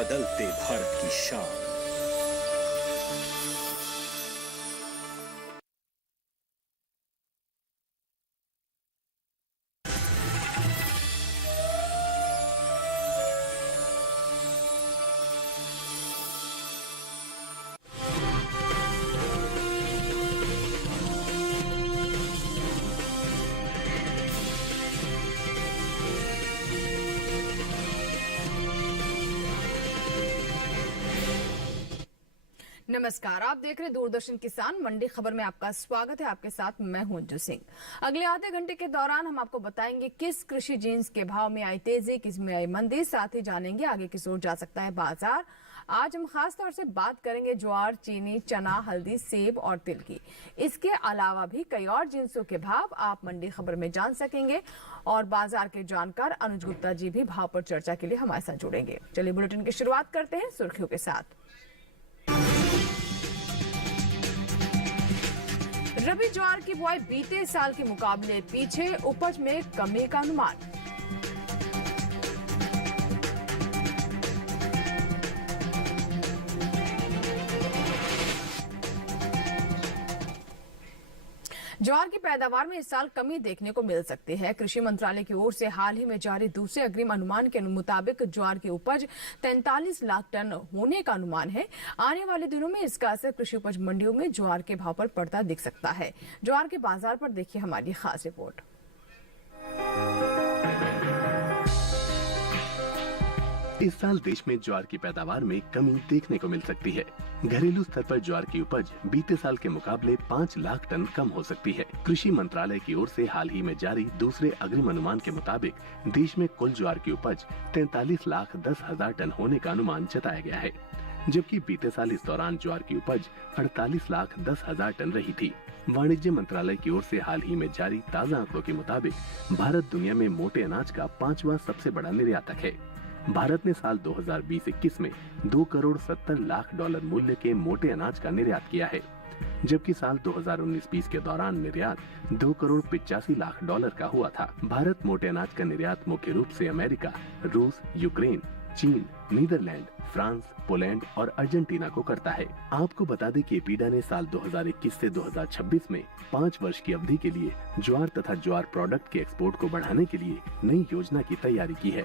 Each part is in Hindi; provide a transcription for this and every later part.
बदलते भारत की शान। नमस्कार, आप देख रहे दूरदर्शन किसान मंडी खबर में आपका स्वागत है। आपके साथ मैं हूं अंजू सिंह। अगले आधे घंटे के दौरान हम आपको बताएंगे किस कृषि जीन्स के भाव में आई तेजी, किस में आई मंदी, साथ ही जानेंगे आगे किस ओर जा सकता है बाजार। आज हम खास तौर से बात करेंगे ज्वार, चीनी, चना, हल्दी, सेब और तिल की। इसके अलावा भी कई और जिन्सों के भाव आप मंडी खबर में जान सकेंगे और बाजार के जानकार अनुज गुप्ता जी भी भाव पर चर्चा के लिए हमारे साथ जुड़ेंगे। चलिए बुलेटिन की शुरुआत करते हैं सुर्खियों के साथ। रबी ज्वार की बुआई बीते साल के मुकाबले पीछे, उपज में कमी का अनुमान। ज्वार की पैदावार में इस साल कमी देखने को मिल सकती है। कृषि मंत्रालय की ओर से हाल ही में जारी दूसरे अग्रिम अनुमान के मुताबिक ज्वार की उपज 43 लाख टन होने का अनुमान है। आने वाले दिनों में इसका असर कृषि उपज मंडियों में ज्वार के भाव पर पड़ता दिख सकता है। ज्वार के बाजार पर देखिए हमारी खास रिपोर्ट। इस साल देश में ज्वार की पैदावार में कमी देखने को मिल सकती है। घरेलू स्तर पर ज्वार की उपज बीते साल के मुकाबले 5 लाख टन कम हो सकती है। कृषि मंत्रालय की ओर से हाल ही में जारी दूसरे अग्रिम अनुमान के मुताबिक देश में कुल ज्वार की उपज 43 लाख 10 हजार टन होने का अनुमान जताया गया है, जबकि बीते साल इस दौरान ज्वार की उपज 48 लाख 10 हजार टन रही थी। वाणिज्य मंत्रालय की ओर से हाल ही में जारी ताज़ा आंकड़ों के मुताबिक भारत दुनिया में मोटे अनाज का 5वां सबसे बड़ा निर्यातक है। भारत ने साल 2020-21 में 2 करोड़ 70 लाख डॉलर मूल्य के मोटे अनाज का निर्यात किया है, जबकि साल 2019-20 के दौरान निर्यात 2 करोड़ 85 लाख डॉलर का हुआ था। भारत मोटे अनाज का निर्यात मुख्य रूप से अमेरिका, रूस, यूक्रेन, चीन, नीदरलैंड, फ्रांस, पोलैंड और अर्जेंटीना को करता है। आपको बता दें कि एपीडा ने साल 2021 से 2026 में 5 वर्ष की अवधि के लिए ज्वार तथा ज्वार प्रोडक्ट के एक्सपोर्ट को बढ़ाने के लिए नई योजना की तैयारी की है।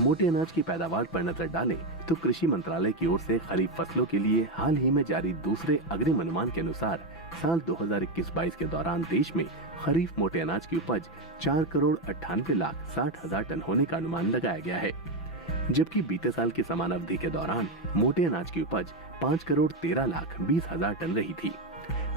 मोटे अनाज की पैदावार पर नजर डालें तो कृषि मंत्रालय की ओर से खरीफ फसलों के लिए हाल ही में जारी दूसरे अग्रिम अनुमान के अनुसार साल 2021-22 के दौरान देश में खरीफ मोटे अनाज की उपज 4 करोड़ 98 लाख 60 हजार टन होने का अनुमान लगाया गया है, जबकि बीते साल की समान अवधि के दौरान मोटे अनाज की उपज 5 करोड़ 13 लाख 20 हजार टन रही थी।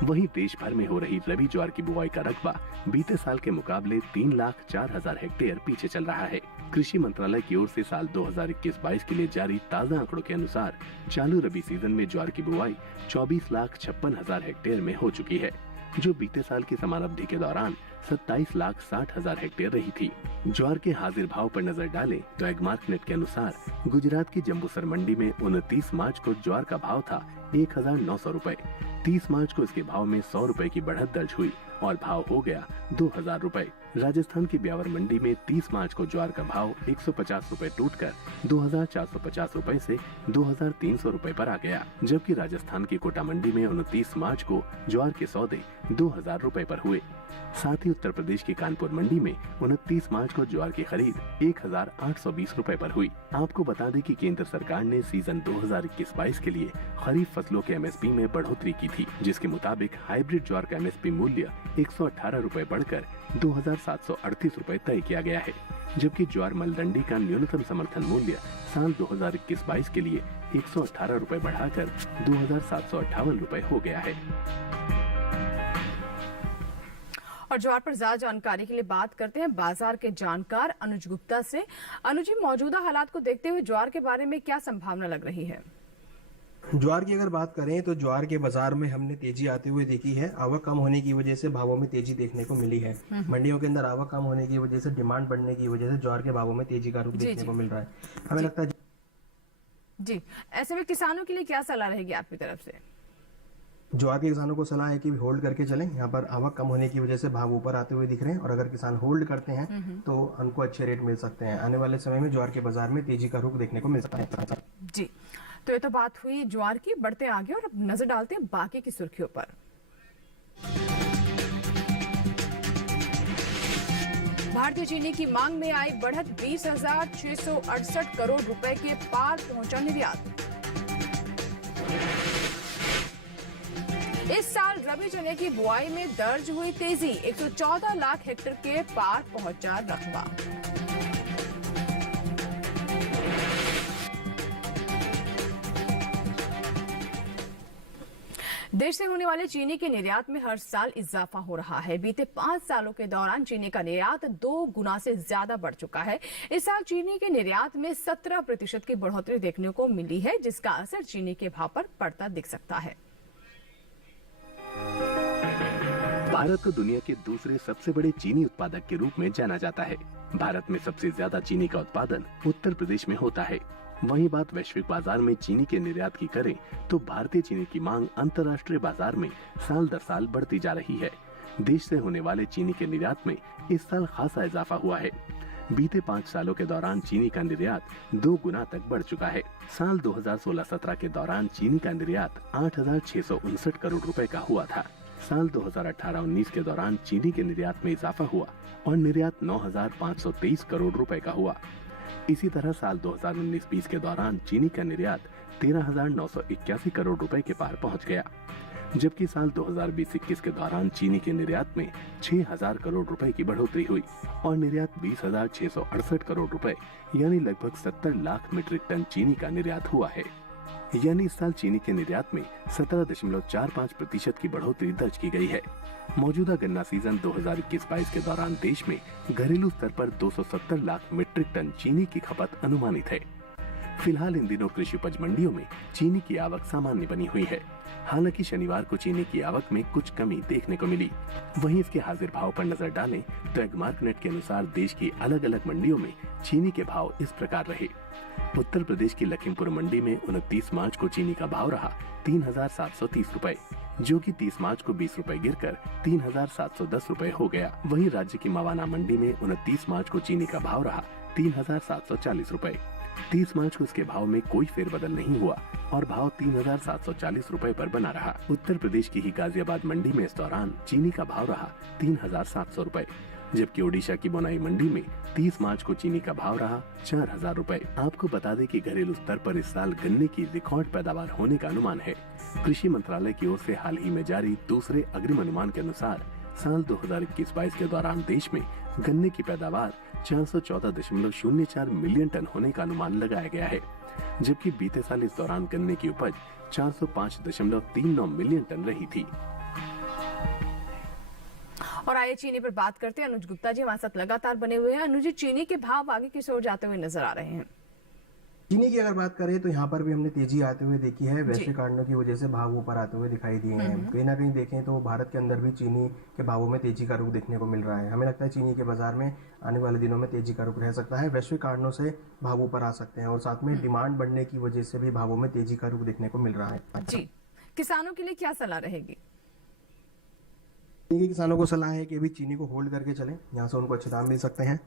वहीं देश भर में हो रही रबी ज्वार की बुआई का रकबा बीते साल के मुकाबले 3 लाख 4 हजार हेक्टेयर पीछे चल रहा है। कृषि मंत्रालय की ओर से साल 2021-22 के लिए जारी ताज़ा आंकड़ों के अनुसार चालू रबी सीजन में ज्वार की बुआई 24 लाख 56 हजार हेक्टेयर में हो चुकी है, जो बीते साल की समान अवधि के दौरान 27 लाख 60 हजार हेक्टेयर रही थी। ज्वार के हाजिर भाव पर नजर डालें तो एगमार्क नेट के अनुसार गुजरात की जम्बूसर मंडी में 29 मार्च को ज्वार का भाव था 1900 रुपए। 30 मार्च को इसके भाव में 100 रुपए की बढ़त दर्ज हुई और भाव हो गया 2000 रुपए। राजस्थान की ब्यावर मंडी में 30 मार्च को ज्वार का भाव 150 रुपए टूटकर 2450 रुपए से 2300 रुपए पर आ गया, जबकि राजस्थान की कोटा मंडी में 29 मार्च को ज्वार के सौदे 2000 रुपए पर हुए। साथ ही उत्तर प्रदेश की कानपुर मंडी में 29 मार्च को ज्वार की खरीद 1820 रुपए पर हुई। आपको बता दें कि केंद्र सरकार ने सीजन 2021-22 के लिए खरीफ फसलों के एमएसपी में बढ़ोतरी की थी, जिसके मुताबिक हाइब्रिड ज्वार का एमएसपी मूल्य 118 रुपए बढ़कर 2738 रुपए तय किया गया है, जबकि ज्वार मलडंडी का न्यूनतम समर्थन मूल्य साल 2021-22 के लिए 118 रुपए बढ़ाकर 2758 रुपए हो गया है। और ज्वार पर ज्यादा जानकारी के लिए बात करते हैं बाजार के जानकार अनुज गुप्ता से। अनुज जी, मौजूदा हालात को देखते हुए ज्वार के बारे में क्या संभावना लग रही है? ज्वार की अगर बात करें तो ज्वार के बाजार में हमने तेजी आते हुए देखी है। आवक कम होने की वजह से भावों में तेजी देखने को मिली है। मंडियों के अंदर आवक कम होने की वजह से, डिमांड बढ़ने की वजह से ज्वार के भावों में तेजी का रुख देखने को मिल रहा है। हमें लगता है जी, ऐसे में किसानों के लिए क्या सलाह रहेगी आपकी तरफ से? ज्वार के किसानों को सलाह है कि होल्ड करके चलें। यहाँ पर आवक कम होने की वजह से भाव ऊपर आते हुए दिख रहे हैं और अगर किसान होल्ड करते हैं तो उनको अच्छे रेट मिल सकते हैं। आने वाले समय में ज्वार के बाजार में तेजी का रुख देखने को मिल सकता है। जी, तो ये तो बात हुई ज्वार की। बढ़ते आगे और अब नजर डालते हैं बाकी की सुर्खियों पर। भारतीय चीनी की मांग में आई बढ़त, 20,668 करोड़ रुपए के पार पहुंचा निर्यात। इस साल रबी चने की बुआई में दर्ज हुई तेजी, 114 लाख हेक्टेयर के पार पहुंचा रकबा। देश से होने वाले चीनी के निर्यात में हर साल इजाफा हो रहा है। बीते 5 सालों के दौरान चीनी का निर्यात 2 गुना से ज्यादा बढ़ चुका है। इस साल चीनी के निर्यात में 17% की बढ़ोतरी देखने को मिली है, जिसका असर चीनी के भाव पर पड़ता दिख सकता है। भारत को दुनिया के दूसरे सबसे बड़े चीनी उत्पादक के रूप में जाना जाता है। भारत में सबसे ज्यादा चीनी का उत्पादन उत्तर प्रदेश में होता है। वहीं बात वैश्विक बाजार में चीनी के निर्यात की करें तो भारतीय चीनी की मांग अंतर्राष्ट्रीय बाजार में साल दर साल बढ़ती जा रही है। देश से होने वाले चीनी के निर्यात में इस साल खासा इजाफा हुआ है। बीते 5 सालों के दौरान चीनी का निर्यात 2 गुना तक बढ़ चुका है। साल 2016-17 के दौरान चीनी का निर्यात 8,659 करोड़ रुपए का हुआ था। साल 2018-19 के दौरान चीनी के निर्यात में इजाफा हुआ और निर्यात 9,523 करोड़ रुपए का हुआ। इसी तरह साल 2019-20 के दौरान चीनी का निर्यात 13,981 करोड़ रुपए के पार पहुंच गया, जबकि साल 2020-21 के दौरान चीनी के निर्यात में 6,000 करोड़ रुपए की बढ़ोतरी हुई और निर्यात 20,668 करोड़ रुपए यानी लगभग 70 लाख मीट्रिक टन चीनी का निर्यात हुआ है। यानी इस साल चीनी के निर्यात में 17.45% की बढ़ोतरी दर्ज की गई है। मौजूदा गन्ना सीजन 2021-22 के दौरान देश में घरेलू स्तर पर 270 लाख मीट्रिक टन चीनी की खपत अनुमानित है। फिलहाल इन दिनों कृषि उपज मंडियों में चीनी की आवक सामान्य बनी हुई है। हालांकि शनिवार को चीनी की आवक में कुछ कमी देखने को मिली। वहीं इसके हाजिर भाव पर नजर डालें तो एग्मार्कनेट के अनुसार देश की अलग अलग मंडियों में चीनी के भाव इस प्रकार रहे। उत्तर प्रदेश की लखीमपुर मंडी में 29 मार्च को चीनी का भाव रहा 3,730 रुपए, जो कि 30 मार्च को 20 रुपए गिरकर 3,710 रुपए हो गया। वहीं राज्य की मवाना मंडी में 29 मार्च को चीनी का भाव रहा 3,740 रुपए। 30 मार्च को इसके भाव में कोई फेरबदल नहीं हुआ और भाव 3,740 रुपए पर बना रहा। उत्तर प्रदेश की ही गाजियाबाद मंडी में इस दौरान चीनी का भाव रहा 3,700 रुपए, जबकि ओडिशा की बोनाई मंडी में 30 मार्च को चीनी का भाव रहा 4,000 रुपए। आपको बता दें कि घरेलू स्तर पर इस साल गन्ने की रिकॉर्ड पैदावार होने का अनुमान है। कृषि मंत्रालय की ओर से हाल ही में जारी दूसरे अग्रिम अनुमान के अनुसार साल 2021-22 के दौरान देश में गन्ने की पैदावार 414.04 मिलियन टन होने का अनुमान लगाया गया है, जबकि बीते साल इस दौरान गन्ने की उपज 405.39 मिलियन टन रही थी। और आइए चीनी पर बात करते हैं। अनुज गुप्ता जी हमारे साथ लगातार बने हुए हैं। अनुज जी, चीनी के भाव आगे किस ओर जाते हुए नजर आ रहे हैं? चीनी की अगर बात करें तो यहाँ पर भी हमने तेजी आते हुए देखी है। वैश्विक कारणों की वजह से भाव ऊपर आते हुए दिखाई दिए हैं। कहीं ना कहीं देखें तो भारत के अंदर भी चीनी के भावों में तेजी का रुख देखने को मिल रहा है। हमें लगता है चीनी के बाजार में आने वाले दिनों में तेजी का रुख रह सकता है। वैश्विक कारणों से भाव ऊपर आ सकते हैं और साथ में डिमांड बढ़ने की वजह से भी भावों में तेजी का रुख देखने को मिल रहा है। जी, किसानों के लिए क्या सलाह रहेगी? किसानों को सलाह है कि अभी चीनी को होल्ड करके चलें, यहाँ से उनको अच्छे दाम मिल सकते हैं।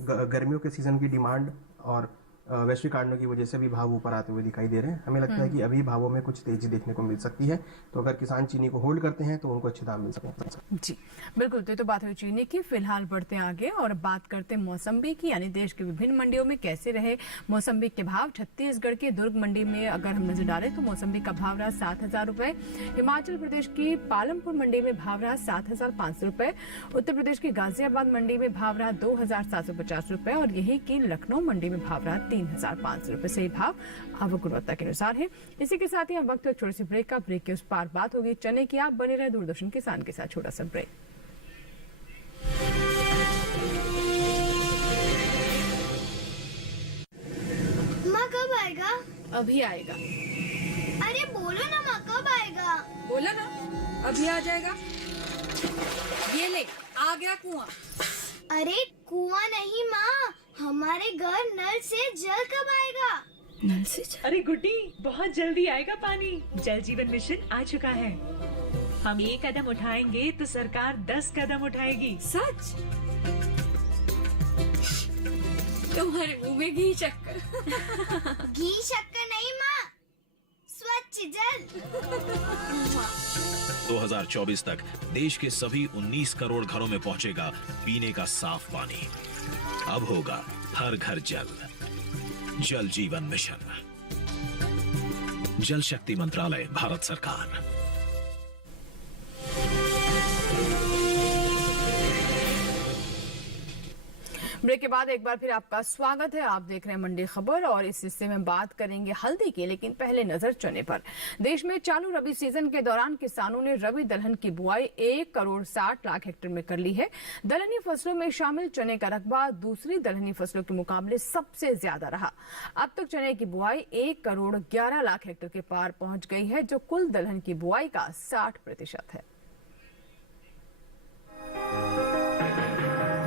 गर्मियों के सीजन की डिमांड और वैश्विक कारणों की वजह से भी भाव ऊपर आते हुए दिखाई दे रहे हैं। हमें लगता है कि अभी भावों में कुछ तेजी देखने को मिल सकती है, तो अगर किसान चीनी को होल्ड करते हैं तो उनको अच्छे दाम मिल सकते हैं। जी बिल्कुल, तो बात हुई चीनी की। फिलहाल बढ़ते आगे और बात करते हैं मौसम्बी की, यानी देश के विभिन्न मंडियों में कैसे रहे मौसम्बी के भाव। छत्तीसगढ़ की दुर्ग मंडी में अगर हम नजर डालें तो मौसम्बी का भाव रहा 7,000 रुपए। हिमाचल प्रदेश की पालमपुर मंडी में भाव रहा 7,500 रुपए। उत्तर प्रदेश की गाजियाबाद मंडी में भाव रहा 2,750 रुपए और यही की लखनऊ मंडी में भाव रहा 3,500 रुपए। सही भाव आवक गुणवत्ता के अनुसार है। इसी के साथ ही हम वक्त एक छोटे से ब्रेक का। ब्रेक के उस पार बात होगी चने की। आप बने रहे दूरदर्शन किसान के साथ। छोटा सा ब्रेक। माँ कब आएगा? अभी आएगा। अरे बोलो ना माँ, कब आएगा? बोला ना, अभी आ जाएगा। ये ले, आ गया कुआं। अरे कुआं नहीं माँ, हमारे घर नल से जल कब आएगा? नल से जल? अरे गुड्डी, बहुत जल्दी आएगा पानी। जल जीवन मिशन आ चुका है। हम 1 कदम उठाएंगे तो सरकार 10 कदम उठाएगी। सच? तुम्हारे मुंह में घी शक्कर। घी शक्कर नहीं अच्छी जल। 2024 तक देश के सभी 19 करोड़ घरों में पहुंचेगा पीने का साफ पानी। अब होगा हर घर जल। जल जीवन मिशन, जल शक्ति मंत्रालय, भारत सरकार। ब्रेक के बाद एक बार फिर आपका स्वागत है। आप देख रहे हैं मंडी खबर और इस हिस्से में बात करेंगे हल्दी की, लेकिन पहले नजर चने पर। देश में चालू रबी सीजन के दौरान किसानों ने रबी दलहन की बुआई 1 करोड़ 60 लाख हेक्टेयर में कर ली है। दलहनी फसलों में शामिल चने का रकबा दूसरी दलहनी फसलों के मुकाबले सबसे ज्यादा रहा। अब तक चने की बुआई 1 करोड़ 11 लाख हेक्टेयर के पार पहुंच गई है, जो कुल दलहन की बुआई का 60% है।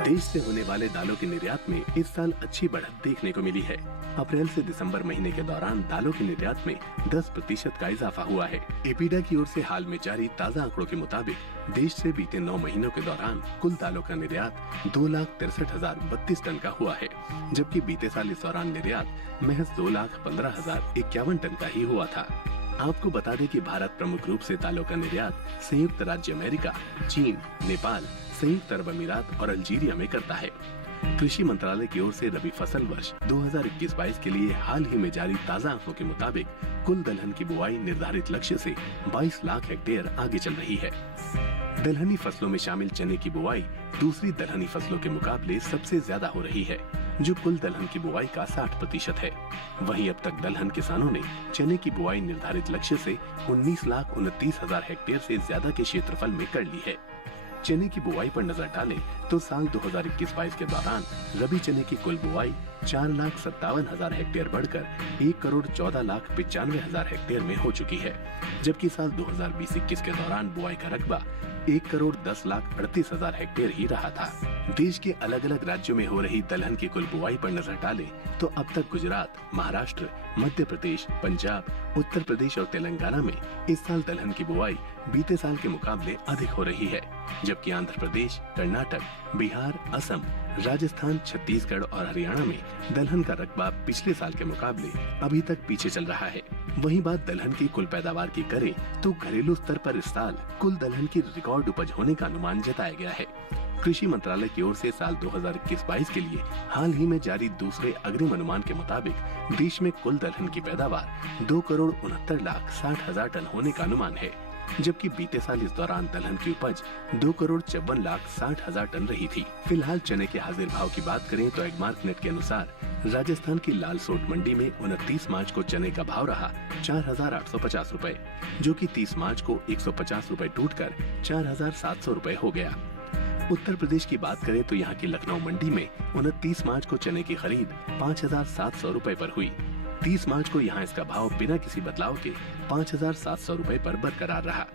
देश से होने वाले दालों के निर्यात में इस साल अच्छी बढ़त देखने को मिली है। अप्रैल से दिसंबर महीने के दौरान दालों के निर्यात में 10% का इजाफा हुआ है। एपीडा की ओर से हाल में जारी ताज़ा आंकड़ों के मुताबिक देश से बीते 9 महीनों के दौरान कुल दालों का निर्यात 2,63,032 टन का हुआ है, जबकि बीते साल इस दौरान निर्यात महज 2,15,051 टन का ही हुआ था। आपको बता दें कि भारत प्रमुख रूप से दालों का निर्यात संयुक्त राज्य अमेरिका, चीन, नेपाल, संयुक्त अरब अमीरात और अल्जीरिया में करता है। कृषि मंत्रालय की ओर से रबी फसल वर्ष 2021-22 के लिए हाल ही में जारी ताज़ा आंकड़ों के मुताबिक कुल दलहन की बुआई निर्धारित लक्ष्य से 22 लाख हेक्टेयर आगे चल रही है। दलहनी फसलों में शामिल चने की बुआई दूसरी दलहनी फसलों के मुकाबले सबसे ज्यादा हो रही है, जो कुल दलहन की बुआई का 60% है। वहीं अब तक दलहन किसानों ने चने की बुआई निर्धारित लक्ष्य से 19,29,000 हेक्टेयर से ज्यादा के क्षेत्रफल में कर ली है। चने की बुआई पर नजर डालें तो साल 2021-22 के दौरान रबी चने की कुल बुआई 4,57,000 हेक्टेयर बढ़कर 1 करोड़ 14,95,000 हेक्टेयर में हो चुकी है, जबकि साल 2020-21 के दौरान बुआई का रकबा 1 करोड़ 10,38,000 हेक्टेयर ही रहा था। देश के अलग अलग राज्यों में हो रही दलहन की कुल बुआई पर नजर डालें तो अब तक गुजरात, महाराष्ट्र, मध्य प्रदेश, पंजाब, उत्तर प्रदेश और तेलंगाना में इस साल दलहन की बुआई बीते साल के मुकाबले अधिक हो रही है, जबकि आंध्र प्रदेश, कर्नाटक, बिहार, असम, राजस्थान, छत्तीसगढ़ और हरियाणा में दलहन का रकबा पिछले साल के मुकाबले अभी तक पीछे चल रहा है। वहीं बात दलहन की कुल पैदावार की करें तो घरेलू स्तर पर इस साल कुल दलहन की रिकॉर्ड उपज होने का अनुमान जताया गया है। कृषि मंत्रालय की ओर से साल 2021-22 के लिए हाल ही में जारी दूसरे अग्रिम अनुमान के मुताबिक देश में कुल दलहन की पैदावार 2 करोड़ 69,60,000 टन होने का अनुमान है, जबकि बीते साल इस दौरान दलहन की उपज 2 करोड़ 54,60,000 टन रही थी। फिलहाल चने के हाजिर भाव की बात करें तो एगमार्क नेट के अनुसार राजस्थान की लालसोट मंडी में 29 मार्च को चने का भाव रहा 4,850 रुपए, जो कि 30 मार्च को 150 रुपए टूटकर 4,700 रुपए हो गया। उत्तर प्रदेश की बात करें तो यहाँ की लखनऊ मंडी में 29 मार्च को चने की खरीद 5,700 रुपए पर हुई। 30 मार्च को यहाँ इसका भाव बिना किसी बदलाव के 5,700 रुपए पर बरकरार रहा।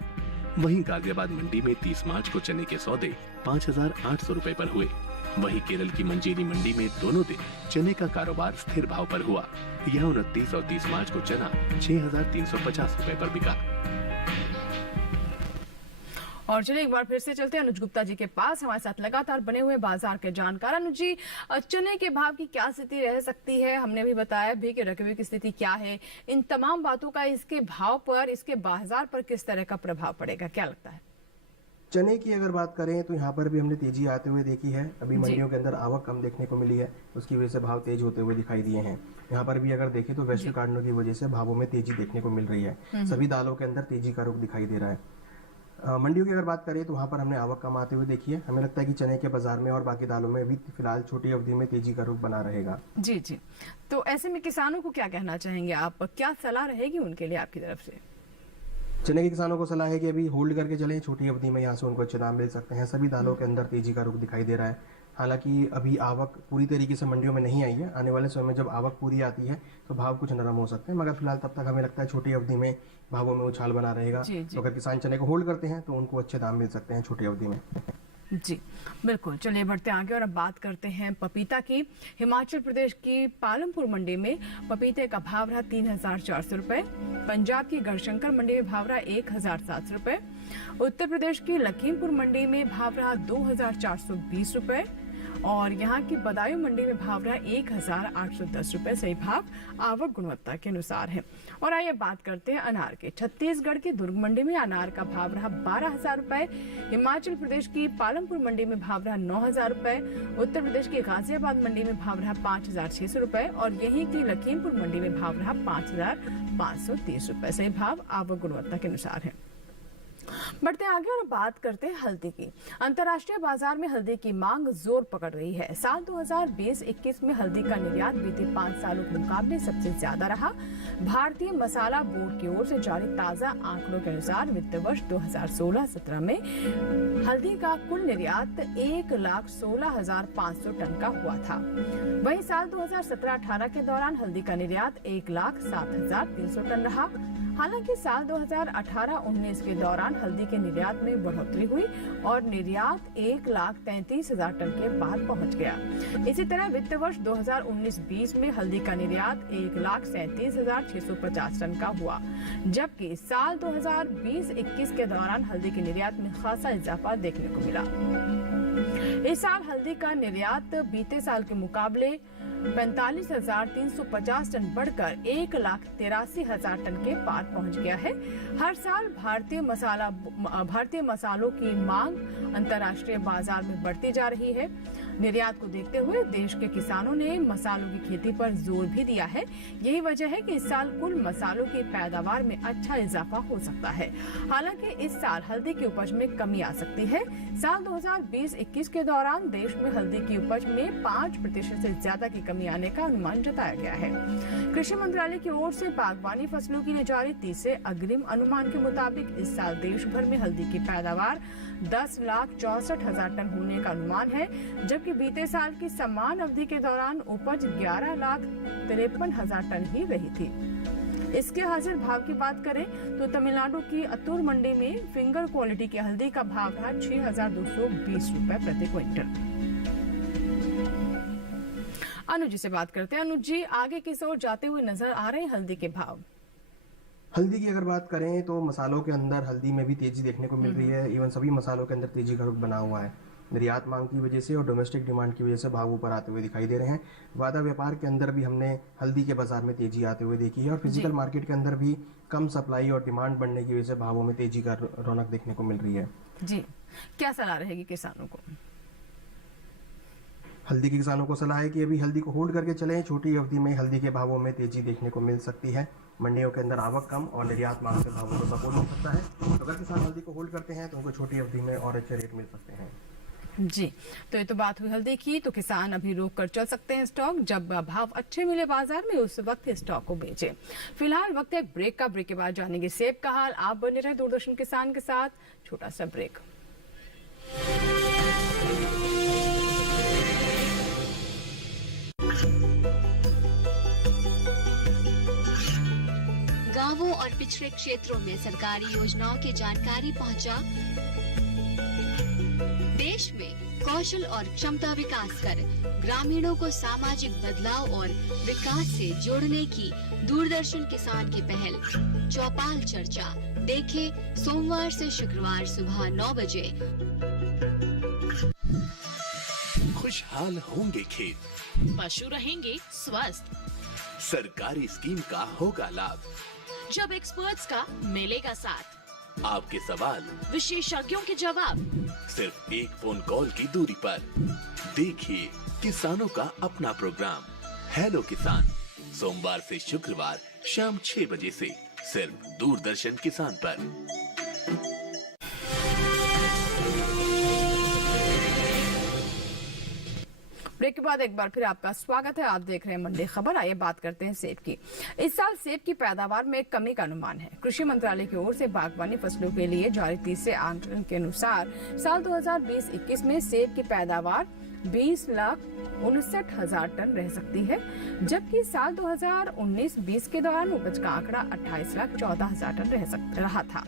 वहीं गाजियाबाद मंडी में 30 मार्च को चने के सौदे 5,800 रुपए पर हुए। वहीं केरल की मंजेरी मंडी में दोनों दिन चने का कारोबार स्थिर भाव पर हुआ। यहाँ 29 और 30 मार्च को चना 6,350 रुपए पर बिका। और चलिए एक बार फिर से चलते हैं अनुज गुप्ता जी के पास, हमारे साथ लगातार बने हुए बाजार के जानकार। अनुज जी, चने के भाव की क्या स्थिति रह सकती है? हमने भी बताया भी कि रकबे की स्थिति क्या है। इन तमाम बातों का इसके भाव पर, इसके बाजार पर किस तरह का प्रभाव पड़ेगा, क्या लगता है? चने की अगर बात करें तो यहाँ पर भी हमने तेजी आते हुए देखी है। अभी मंडियों के अंदर आवक कम देखने को मिली है, उसकी वजह से भाव तेज होते हुए दिखाई दिए हैं। यहाँ पर भी अगर देखें तो वैश्विक कारणों की वजह से भावों में तेजी देखने को मिल रही है। सभी दालों के अंदर तेजी का रुख दिखाई दे रहा है। मंडियों की अगर बात करें तो वहाँ पर हमने आवक कम आते हुए देखी है। हमें लगता है कि चने के बाजार में और बाकी दालों में भी फिलहाल छोटी अवधि में तेजी का रुख बना रहेगा। जी जी, तो ऐसे में किसानों को क्या कहना चाहेंगे आप? क्या सलाह रहेगी उनके लिए आपकी तरफ से? चने के किसानों को सलाह है कि अभी होल्ड करके चलें, छोटी अवधि में यहाँ से उनको अच्छे दाम मिल सकते हैं। सभी दालों के अंदर तेजी का रुख दिखाई दे रहा है। हालांकि अभी आवक पूरी तरीके से मंडियों में नहीं आई है। आने वाले समय में जब आवक पूरी आती है तो भाव कुछ नरम हो सकते हैं, मगर फिलहाल तब तक हमें लगता है छोटी अवधि में भावों में उछाल बना रहेगा। तो अगर किसान चने को होल्ड करते हैं तो उनको अच्छे दाम मिल सकते हैं छोटी अवधि में। जी बिल्कुल, चलिए बढ़ते आगे और अब बात करते हैं पपीता की। हिमाचल प्रदेश की पालमपुर मंडी में पपीते का भाव रहा 3,400 रुपए। पंजाब की गढ़शंकर मंडी में भाव रहा 1,700 रुपए। उत्तर प्रदेश की लखीमपुर मंडी में भाव रहा 2,420 रुपए। और यहाँ की बदायूं मंडी में भाव रहा 1,810 रुपए। सही भाव आवक गुणवत्ता के अनुसार है। और आइए बात करते हैं अनार के। छत्तीसगढ़ की दुर्ग मंडी में अनार का भाव रहा 12,000 रुपए। हिमाचल प्रदेश की पालमपुर मंडी में भाव रहा 9,000 रुपए। उत्तर प्रदेश की गाजियाबाद मंडी में भाव रहा 5,600 रुपए और यहीं की लखीमपुर मंडी में भाव रहा 5,530 रुपए। सही भाव आवक गुणवत्ता के अनुसार है। बढ़ते आगे और बात करते हैं हल्दी की। अंतर्राष्ट्रीय बाजार में हल्दी की मांग जोर पकड़ रही है। साल 2020-21 में हल्दी का निर्यात बीते 5 सालों के मुकाबले सबसे ज्यादा रहा। भारतीय मसाला बोर्ड की ओर से जारी ताजा आंकड़ों के अनुसार वित्त वर्ष 2016-17 में हल्दी का कुल निर्यात 1,16,500 टन का हुआ था। वहीं साल 2017-18 के दौरान हल्दी का निर्यात 1,07,300 टन रहा। हालांकि साल 2018-19 के दौरान हल्दी के निर्यात में बढ़ोतरी हुई और निर्यात 1,33,000 टन के पार पहुंच गया। इसी तरह वित्त वर्ष 2019-20 में हल्दी का निर्यात 1,37,650 टन का हुआ, जबकि साल 2020-21 के दौरान हल्दी के निर्यात में खासा इजाफा देखने को मिला। इस साल हल्दी का निर्यात बीते साल के मुकाबले 45,350 टन बढ़कर 1,83,000 टन के पार पहुंच गया है। हर साल भारतीय मसालों की मांग अंतर्राष्ट्रीय बाजार में बढ़ती जा रही है। निर्यात को देखते हुए देश के किसानों ने मसालों की खेती पर जोर भी दिया है। यही वजह है कि इस साल कुल मसालों की पैदावार में अच्छा इजाफा हो सकता है। हालांकि इस साल हल्दी की उपज में कमी आ सकती है। साल 2020-21 के दौरान देश में हल्दी की उपज में 5% से ज्यादा की कमी आने का अनुमान जताया गया है। कृषि मंत्रालय की ओर से बागवानी फसलों के लिए जारी तीसरे अग्रिम अनुमान के मुताबिक इस साल देश भर में हल्दी की पैदावार 10,64,000 टन होने का अनुमान है, जबकि बीते साल की समान अवधि के दौरान उपज 11,53,000 टन ही रही थी। इसके हाजिर भाव की बात करें तो तमिलनाडु की अतुर मंडी में फिंगर क्वालिटी की हल्दी का भाव रहा 6,220 रुपए प्रति क्विंटल। अनुज जी से बात करते हैं। अनुज जी, आगे किस ओर जाते हुए नजर आ रहे हैं हल्दी के भाव? हल्दी की अगर बात करें तो मसालों के अंदर हल्दी में भी तेजी देखने को मिल रही है। इवन सभी मसालों के अंदर तेजी का रुख बना हुआ है। निर्यात मांग की वजह से और डोमेस्टिक डिमांड की वजह से भाव ऊपर आते हुए दिखाई दे रहे हैं। वादा व्यापार के अंदर भी हमने हल्दी के बाजार में तेजी आते हुए देखी है और फिजिकल मार्केट के अंदर भी कम सप्लाई और डिमांड बढ़ने की वजह से भावों में तेजी का रौनक देखने को मिल रही है। जी, क्या सलाह रहेगी किसानों को? हल्दी के किसानों को सलाह है कि अभी हल्दी को होल्ड करके चलें। छोटी अवधि में हल्दी के भावों में तेजी देखने को मिल सकती है। मंडियों के अंदर आवक कम और निर्यात मांग से भावों को सपोर्ट मिल सकता है। तो अगर किसान हल्दी को होल्ड करते हैं तो उनको छोटी अवधि में और अच्छे रेट मिल सकते हैं। जी, तो ये तो बात हुई हल्दी की। तो किसान अभी रोक कर चल सकते हैं स्टॉक। जब भाव अच्छे मिले बाजार में उस वक्त स्टॉक को बेचें। फिलहाल वक्त है ब्रेक का। ब्रेक के बाद जानेंगे सेब का हाल। आप बने रहे दूरदर्शन किसान के साथ। छोटा सा ब्रेक। गांवों और पिछड़े क्षेत्रों में सरकारी योजनाओं की जानकारी पहुंचा। देश में कौशल और क्षमता विकास कर ग्रामीणों को सामाजिक बदलाव और विकास से जोड़ने की दूरदर्शन किसान की पहल चौपाल चर्चा देखें सोमवार से शुक्रवार सुबह 9 बजे। खुशहाल होंगे खेत, पशु रहेंगे स्वस्थ, सरकारी स्कीम का होगा लाभ, जब एक्सपर्ट्स का मिलेगा साथ, आपके सवाल विशेषज्ञों के जवाब, सिर्फ एक फोन कॉल की दूरी पर। देखिए किसानों का अपना प्रोग्राम हेलो किसान, सोमवार से शुक्रवार शाम 6 बजे से सिर्फ दूरदर्शन किसान पर। ब्रेक के बाद एक बार फिर आपका स्वागत है। आप देख रहे हैं मंडी खबर। आइए बात करते हैं सेब की। इस साल सेब की पैदावार में कमी का अनुमान है। कृषि मंत्रालय की ओर से बागवानी फसलों के लिए जारी तीसरे आंकड़े के अनुसार साल 2020-21 में सेब की पैदावार 20,59,000 टन रह सकती है, जबकि साल 2019-20 के दौरान उपज का आंकड़ा 28,14,000 टन रहा था।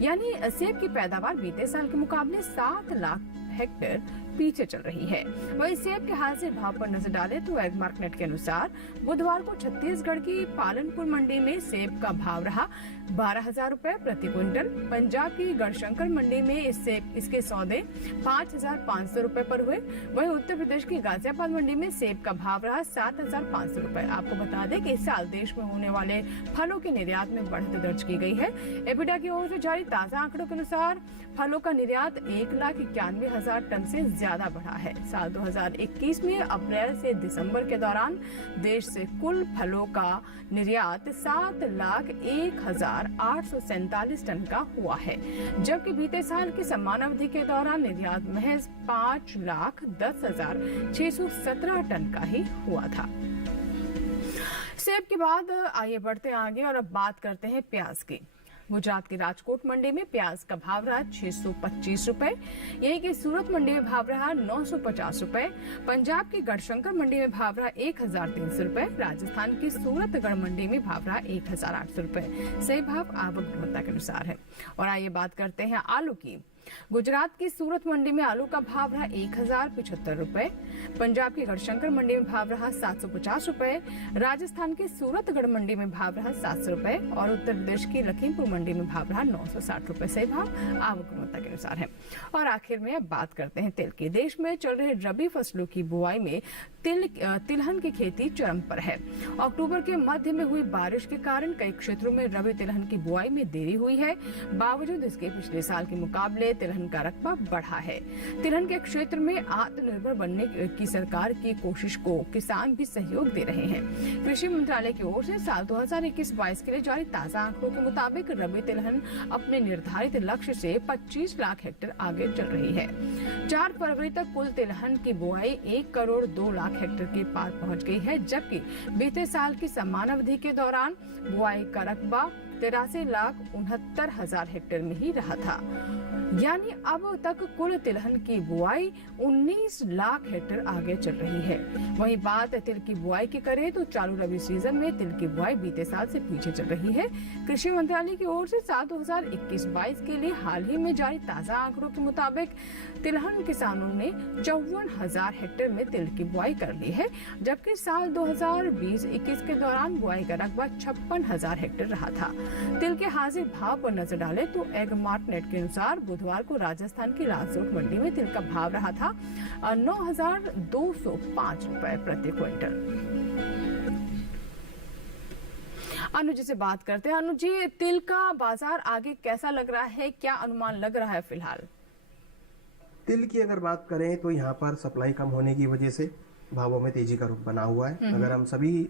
यानी सेब की पैदावार बीते साल के मुकाबले 7 लाख हेक्टेयर पीछे चल रही है। वहीं सेब के हाजिर भाव पर नजर डालें तो एग्मार्कनेट के अनुसार बुधवार को छत्तीसगढ़ की पालनपुर मंडी में सेब का भाव रहा 12,000 रुपए प्रति क्विंटल। पंजाब की गढ़शंकर मंडी में इसके सौदे 5,500 रुपए पर हुए। वहीं उत्तर प्रदेश की गाजियाबाद मंडी में सेब का भाव रहा 7,500 रुपए। आपको बता दें कि इस साल देश में होने वाले फलों के निर्यात में बढ़त दर्ज की गई है। एपिडा की ओर से जारी ताजा आंकड़ों के अनुसार फलों का निर्यात 1,91,000 टन से ज्यादा बढ़ा है। साल 2021 में अप्रैल से दिसंबर के दौरान देश से कुल फलों का निर्यात 7,01,847 टन का हुआ है, जबकि बीते साल की समान अवधि के दौरान निर्यात महज 5,10,617 टन का ही हुआ था। सेब के बाद आइए बढ़ते आगे और अब बात करते हैं प्याज की। गुजरात की राजकोट मंडी में प्याज का भाव रहा 625 रुपए। यहीं की सूरत मंडी में भाव रहा 950 रुपए। पंजाब की गढ़शंकर मंडी में भाव रहा 1,300 रुपए। राजस्थान की सूरतगढ़ मंडी में भाव रहा 1,800 रुपए। सही भाव आवक गुणवत्ता के अनुसार है। और आइए बात करते हैं आलू की। गुजरात की सूरत मंडी में आलू का भाव रहा 1,075 रुपए। पंजाब की गढ़शंकर मंडी में भाव रहा 750 रुपए। राजस्थान की सूरतगढ़ मंडी में भाव रहा 700 रुपए और उत्तर प्रदेश की लखीमपुर मंडी में भाव रहा 960 रुपए। सही भाव आवक गुणवत्ता के अनुसार है। और आखिर में अब बात करते हैं तिल की। देश में चल रहे रबी फसलों की बुआई में तिलहन की खेती चरम पर है। अक्टूबर के मध्य में हुई बारिश के कारण कई क्षेत्रों में रबी तिलहन की बुआई में देरी हुई है। बावजूद इसके पिछले साल के मुकाबले तिलहन का रकबा बढ़ा है। तिलहन के क्षेत्र में आत्मनिर्भर बनने की सरकार की कोशिश को किसान भी सहयोग दे रहे हैं। कृषि मंत्रालय की ओर से साल 2021-22 के लिए जारी ताजा आंकड़ों के मुताबिक रबी तिलहन अपने निर्धारित लक्ष्य से 25 लाख हेक्टेयर आगे चल रही है। 4 फरवरी तक कुल तिलहन की बुआई 1,02,00,000 हेक्टेयर के पार पहुंच गई है, जबकि बीते साल की समान अवधि के दौरान बुआई का रकबा 83,69,000 हेक्टेयर में ही रहा था। यानी अब तक कुल तिलहन की बुआई 19 लाख हेक्टेयर आगे चल रही है। वहीं बात तिल की बुआई की करें तो चालू रबी सीजन में तिल की बुआई बीते साल से पीछे चल रही है। कृषि मंत्रालय की ओर से साल 2021-22 के लिए हाल ही में जारी ताजा आंकड़ों के मुताबिक तिलहन किसानों ने 54,000 हेक्टेयर में तिल की बुआई कर ली है, जबकि साल 2020-21 के दौरान बुआई का रकबा 56,000 हेक्टेयर रहा था। तिल के हाजिर भाव पर नजर डालें तो एग्मार्कनेट के अनुसार बुधवार को राजस्थान की लालसोट मंडी में तिल का भाव रहा था 9,205 रुपए प्रति क्विंटल। अनुज जी से बात करते हैं। अनुज जी, तिल का बाजार आगे कैसा लग रहा है, क्या अनुमान लग रहा है फिलहाल? तिल की अगर बात करें तो यहाँ पर सप्लाई कम होने की वजह से भावों में तेजी का रुख बना हुआ है। अगर हम सभी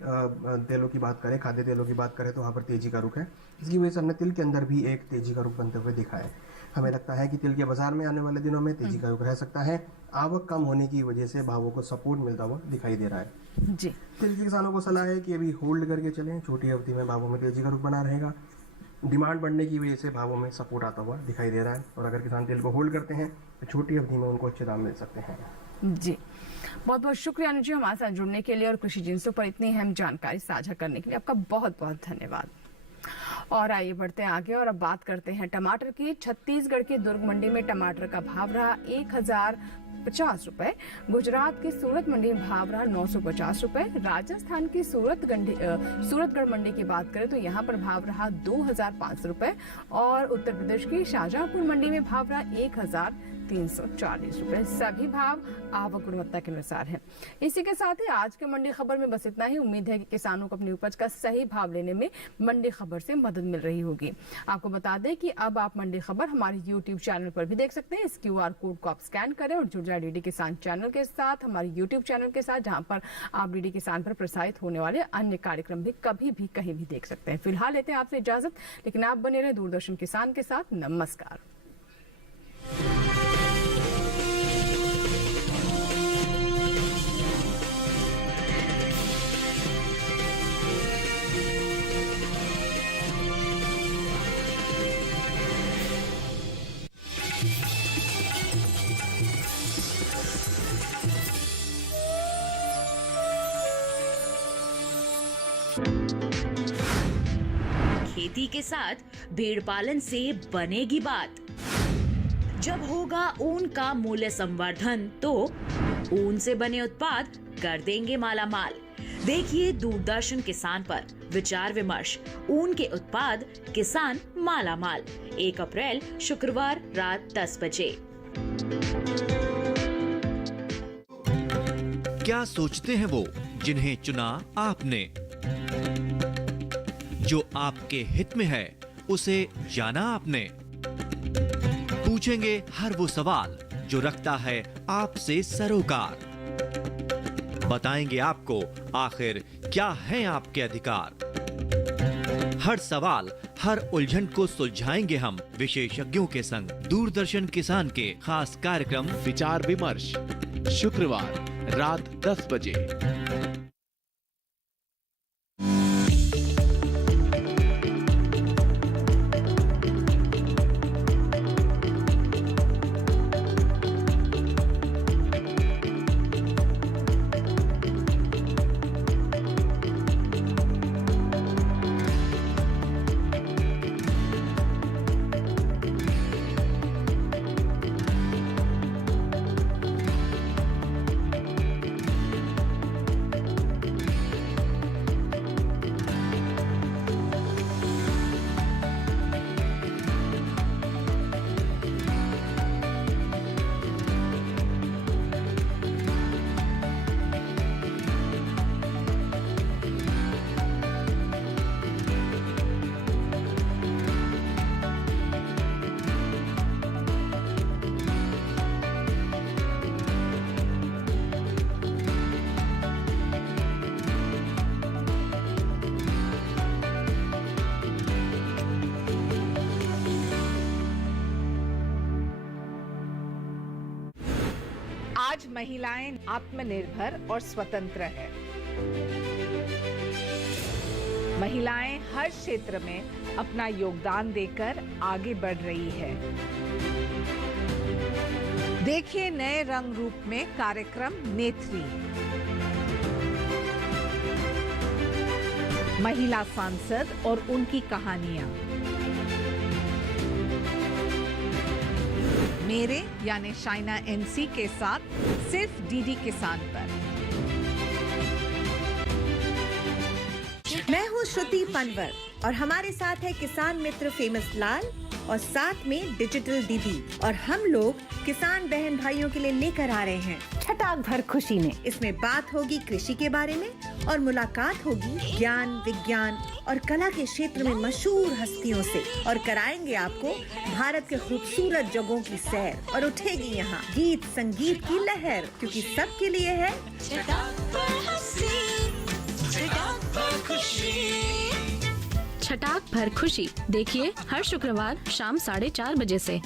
तेलों की बात करें, खाद्य तेलों की बात करें तो वहाँ पर तेजी का रुख है। इसकी वजह से हमने तिल के अंदर भी एक तेजी का रुख बनते हुए दिखा है। हमें लगता है कि तिल के बाजार में आने वाले दिनों में तेजी का रुख रह सकता है। आवक कम होने की वजह से भावों को सपोर्ट मिलता हुआ दिखाई दे रहा है जी। तिल के किसानों को सलाह है कि अभी होल्ड करके चलें। छोटी अवधि में भावों में तेजी का रुख बना रहेगा। डिमांड बढ़ने की वजह से भावों में सपोर्ट आता हुआ दिखाई दे रहा है और अगर किसान तिल को होल्ड करते हैं तो छोटी अवधि में उनको अच्छे दाम मिल सकते हैं। जी, बहुत बहुत शुक्रिया अनुज जी हमारे साथ जुड़ने के लिए और कृषि जिन्सों पर इतनी अहम जानकारी साझा करने के लिए आपका बहुत बहुत धन्यवाद। और आइए बढ़ते हैं आगे और अब बात करते हैं टमाटर की। छत्तीसगढ़ की दुर्ग मंडी में टमाटर का भाव रहा 1,050 रुपए। गुजरात की सूरत मंडी में भाव रहा 950 रुपए। राजस्थान की सूरतगढ़ मंडी की बात करें तो यहाँ पर भाव रहा 2,500 रुपए और उत्तर प्रदेश की शाहजहांपुर मंडी में भाव रहा 1,340 रुपए। सभी भाव आवक गुणवत्ता के अनुसार है। इसी के साथ ही आज के मंडी खबर में बस इतना ही। उम्मीद है कि किसानों को अपनी उपज का सही भाव लेने में मंडी खबर से मदद मिल रही होगी। आपको बता दें कि अब आप मंडी खबर हमारे YouTube चैनल पर भी देख सकते हैं। इस QR कोड को आप स्कैन करें और जुड़ जाए DD किसान चैनल के साथ, हमारे YouTube चैनल के साथ, जहां पर आप DD किसान पर प्रसारित होने वाले अन्य कार्यक्रम भी कभी भी कहीं भी देख सकते हैं। फिलहाल लेते हैं आपसे इजाजत, लेकिन आप बने रहे दूरदर्शन किसान के साथ। नमस्कार। खेती के साथ भेड़ पालन से बनेगी बात। जब होगा ऊन का मूल्य संवर्धन तो ऊन से बने उत्पाद कर देंगे माला माल। देखिए दूरदर्शन किसान पर विचार विमर्श, ऊन के उत्पाद किसान माला माल। 1 अप्रैल शुक्रवार रात 10 बजे। क्या सोचते हैं वो जिन्हें चुना आपने? जो आपके हित में है उसे जाना आपने? पूछेंगे हर वो सवाल जो रखता है आपसे सरोकार। बताएंगे आपको आखिर क्या है आपके अधिकार। हर सवाल, हर उलझन को सुलझाएंगे हम विशेषज्ञों के संग। दूरदर्शन किसान के खास कार्यक्रम विचार विमर्श, शुक्रवार रात 10 बजे। आज महिलाएं आत्मनिर्भर और स्वतंत्र हैं। महिलाएं हर क्षेत्र में अपना योगदान देकर आगे बढ़ रही है। देखिए नए रंग रूप में कार्यक्रम नेत्री। महिला सांसद और उनकी कहानियां। मेरे यानी शाइना एनसी के साथ सिर्फ डीडी किसान पर। मैं हूँ श्रुति पनवर और हमारे साथ है किसान मित्र फेमस लाल और साथ में डिजिटल दीदी, और हम लोग किसान बहन भाइयों के लिए लेकर आ रहे हैं छटाक भर खुशी में। इसमें बात होगी कृषि के बारे में और मुलाकात होगी ज्ञान, विज्ञान और कला के क्षेत्र में मशहूर हस्तियों से, और कराएंगे आपको भारत के खूबसूरत जगहों की सैर, और उठेगी यहाँ गीत संगीत की लहर, क्योंकि सबके लिए है छटाक भर खुशी। देखिए हर शुक्रवार शाम 4:30 बजे से।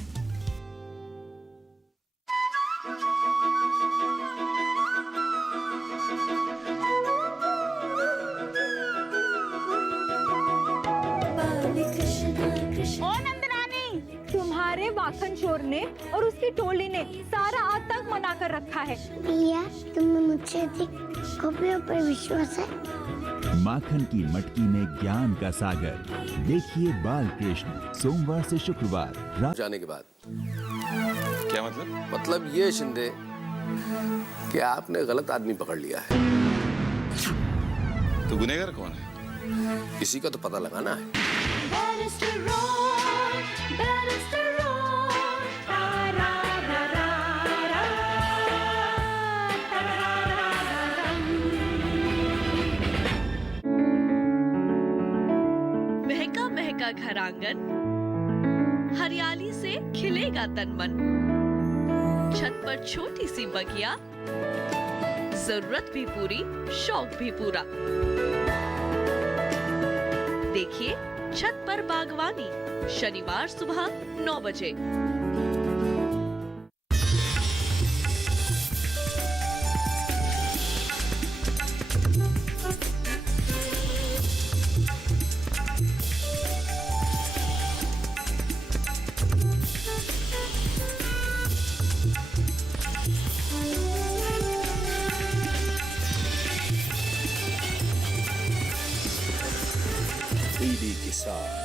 तुम्हारे माखन चोर ने और उसकी टोली ने सारा आतंक मना कर रखा है। भैया तुम्हें मुझसे अधिक कॉपियों पर विश्वास है? माखन की मटकी में ज्ञान का सागर। देखिए बाल कृष्ण सोमवार से शुक्रवार रात जाने के बाद। क्या मतलब? मतलब ये शिंदे कि आपने गलत आदमी पकड़ लिया है। तो गुनहगार कौन है? इसी का तो पता लगाना है। महका महका घर आंगन, हरियाली से खिलेगा तन मन। छत पर छोटी सी बगिया, जरूरत भी पूरी, शौक भी पूरा। देखिए छत पर बागवानी, शनिवार सुबह 9 बजे। डीडी किसान।